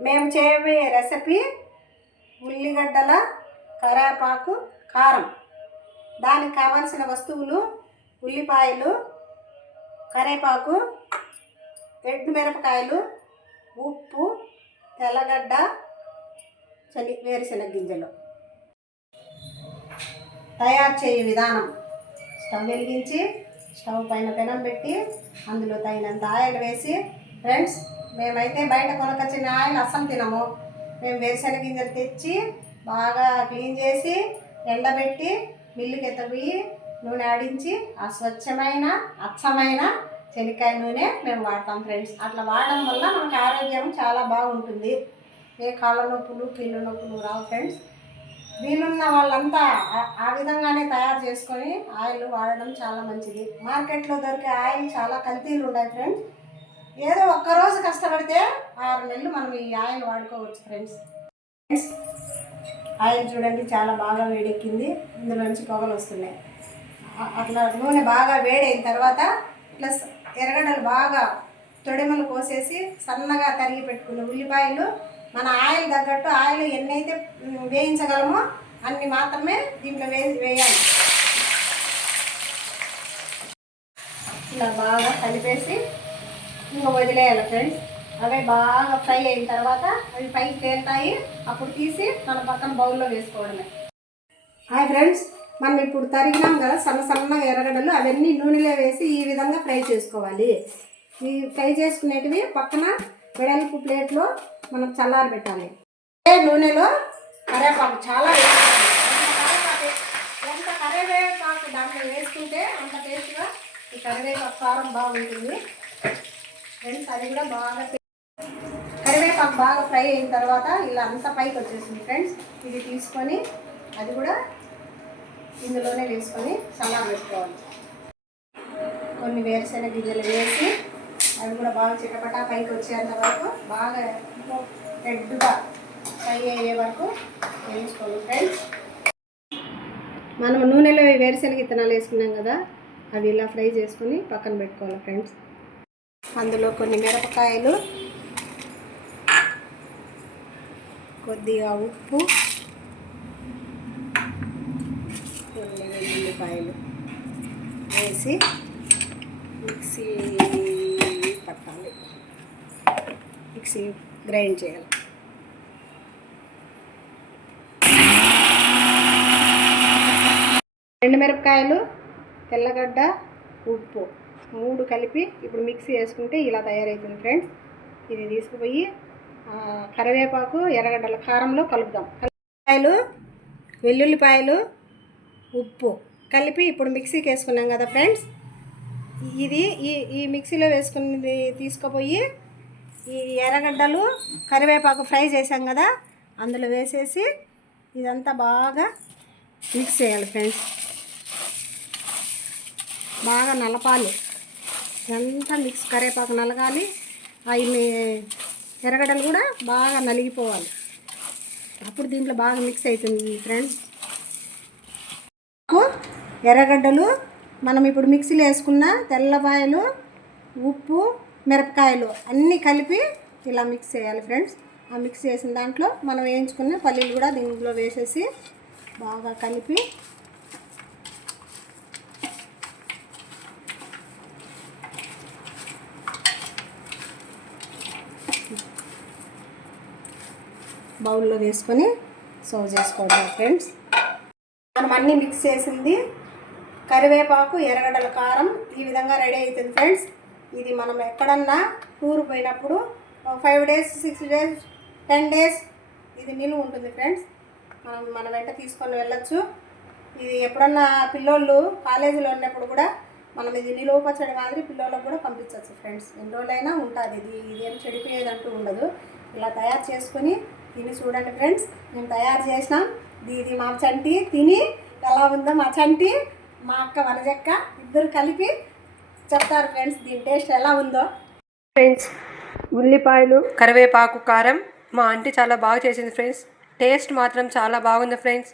మేము చేయబోయే రెసిపీ ఉల్లిగడ్డల కరేపాకు కారం. దానికి కావాల్సిన వస్తువులు ఉల్లిపాయలు కరేపాకు ఎండు మిరపకాయలు ఉప్పు తెల్లగడ్డ చలి వేరుశెనగ గింజలు. తయారు చేయే విధానం. స్టవ్ వెలిగించి స్టవ్ పైన పెనం పెట్టి అందులో తగినంత ఆయిల్ వేసి ఫ్రెండ్స్ మేమైతే బయట కొనకొచ్చిన ఆయిల్ అస్సలు తినము. మేము వేరుశెనగ గింజలు తెచ్చి బాగా క్లీన్ చేసి ఎండబెట్టి మిల్లుకి ఎత్తపోయి నూనె ఆడించి ఆ స్వచ్ఛమైన అచ్చమైన శనక్కాయ నూనె మేము వాడతాం ఫ్రెండ్స్. అట్లా వాడడం వల్ల మనకు ఆరోగ్యం చాలా బాగుంటుంది. ఏ కాళ్ళ నొప్పులు కీళ్ళ నొప్పులు రావు ఫ్రెండ్స్. వీలున్న వాళ్ళంతా ఆ విధంగానే తయారు చేసుకొని ఆయిల్ వాడడం చాలా మంచిది. మార్కెట్లో దొరికే ఆయిల్ చాలా కల్తీలు ఉన్నాయి ఫ్రెండ్స్. ఏదో ఒక్కరోజు కష్టపడితే ఆరు నెలలు మనం ఈ ఆయిల్ వాడుకోవచ్చు ఫ్రెండ్స్ ఫ్రెండ్స్ ఆయిల్ చూడండి చాలా బాగా వేడెక్కింది. ఇందులో నుంచి పొగలు వస్తున్నాయి. అట్లా నూనె బాగా వేడైన తర్వాత ప్లస్ ఎర్రగడ్డలు బాగా తొడిమలు కోసేసి సన్నగా తరిగి పెట్టుకున్న ఉల్లిపాయలు మన ఆయిల్ తగ్గట్టు ఆయిల్ ఎన్నైతే వేయించగలమో అన్ని మాత్రమే దీంట్లో వే వేయాలి. ఇలా బాగా కలిపేసి ఇంకా వదిలేయాలి ఫ్రెండ్స్ అవే బాగా ఫ్రై అయిన తర్వాత అవి పైకి తేలుతాయి. అప్పుడు తీసి మన పక్కన బౌల్లో వేసుకోవడమే. హాయ్ ఫ్రెండ్స్ మనం ఇప్పుడు తరిగినాం కదా సన్న సన్నగా ఎర్రగడ్డలు అవన్నీ నూనెలో వేసి ఈ విధంగా ఫ్రై చేసుకోవాలి. ఈ ఫ్రై చేసుకునేటివి పక్కన వెడల్పు ప్లేట్లో మనం చల్లారి పెట్టాలి. అదే నూనెలో కరేపాకు చాలా ఎంత కరివేపాకు ఎంత కరివేపాకు దాంట్లో వేసుకుంటే అంత టేస్ట్గా ఈ కరివేపాకు కారం బాగుంటుంది. ఫ్రెండ్స్ అది కూడా బాగా కరివేపాకు బాగా ఫ్రై అయిన తర్వాత ఇలా అంతా పైకి వచ్చేసింది ఫ్రెండ్స్. ఇది తీసుకొని అది కూడా ఇందులోనే వేసుకొని చల్లార పెట్టుకోవాలి. కొన్ని వేరుశెనగ గింజలు వేసి అవి కూడా బాగా చిటపటా పైకి వచ్చేంత వరకు బాగా రెడ్గా ఫ్రై అయ్యే వరకు వేయించుకోవాలి ఫ్రెండ్స్. మనం నూనెలో వేరుశెనగ విత్తనాలు వేసుకున్నాం కదా అవి ఇలా ఫ్రై చేసుకొని పక్కన పెట్టుకోవాలి ఫ్రెండ్స్. అందులో కొన్ని మిరపకాయలు కొద్దిగా ఉప్పు కొన్ని వెల్లుల్లిపాయలు వేసి మిక్సీ పట్టాలి. మిక్సీ గ్రైండ్ చేయాలి. రెండు మిరపకాయలు తెల్లగడ్డ ఉప్పు. మూడు కలిపి ఇప్పుడు మిక్సీ వేసుకుంటే ఇలా తయారవుతుంది ఫ్రెండ్స్ ఇది తీసుకుపోయి కరివేపాకు ఎర్రగడ్డల కారంలో కలుపుదాం. కాయలు వెల్లుల్లిపాయలు ఉప్పు కలిపి ఇప్పుడు మిక్సీకి వేసుకున్నాం కదా ఫ్రెండ్స్ ఇది ఈ ఈ మిక్సీలో వేసుకున్నది తీసుకుపోయి ఈ ఎర్రగడ్డలు కరివేపాకు ఫ్రై చేసాం కదా అందులో వేసేసి ఇదంతా బాగా మిక్స్ చేయాలి ఫ్రెండ్స్ బాగా నలపాలి. ఇదంతా మిక్స్ కరివేపాకు నలగాలి. అవి మీ- కూడా బాగా నలిగిపోవాలి. అప్పుడు దీంట్లో బాగా మిక్స్ అవుతుంది ఫ్రెండ్స్. ఎర్రగడ్డలు మనం ఇప్పుడు మిక్సీలో వేసుకున్న తెల్లపాయలు ఉప్పు మిరపకాయలు అన్నీ కలిపి ఇలా మిక్స్ చేయాలి ఫ్రెండ్స్. ఆ మిక్స్ చేసిన దాంట్లో మనం వేయించుకున్న పల్లీలు కూడా దీంట్లో వేసేసి బాగా కలిపి బౌల్లో వేసుకొని సర్వ్ చేసుకోవడం ఫ్రెండ్స్. మనం అన్నీ మిక్స్ చేసింది. కరివేపాకు ఎర్రగడ్డల కారం ఈ విధంగా రెడీ అవుతుంది ఫ్రెండ్స్. ఇది మనం ఎక్కడన్నా టూర్ పోయినప్పుడు five days six days ten days ఇది నిలువ ఉంటుంది ఫ్రెండ్స్. మనం మన వెంట తీసుకొని వెళ్ళొచ్చు. ఇది ఎప్పుడన్నా పిల్లోళ్ళు కాలేజీలో ఉన్నప్పుడు కూడా మనం ఇది నిలువ పచ్చడి మాదిరి పిల్లోళ్ళకి కూడా పంపించవచ్చు ఫ్రెండ్స్. ఎన్ని రోజులైనా ఉంటుంది. ఇది ఇదేం చెడిపోయేదంటూ ఉండదు. ఇలా తయారు చేసుకొని తిని చూడండి ఫ్రెండ్స్. మేము తయారు చేసినాం ఇది ఇది మా చంటి తిని ఎలా ఉందో మా చంటి మా అక్క వనజక్క ఇద్దరు కలిపి చెప్తారు ఫ్రెండ్స్ దీని టేస్ట్ ఎలా ఉందో. ఫ్రెండ్స్ ఉల్లిపాయలు కరివేపాకు కారం మా ఆంటీ చాలా బాగా చేసింది ఫ్రెండ్స్. టేస్ట్ మాత్రం చాలా బాగుంది friends.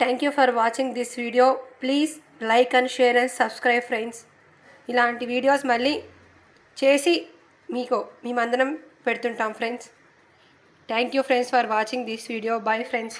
Thank you for watching this video please like and share and subscribe friends. ఇలాంటి వీడియోస్ మళ్ళీ చేసి మీకు మేమందరం పెడుతుంటాం friends. Thank you friends for watching this video. Bye friends.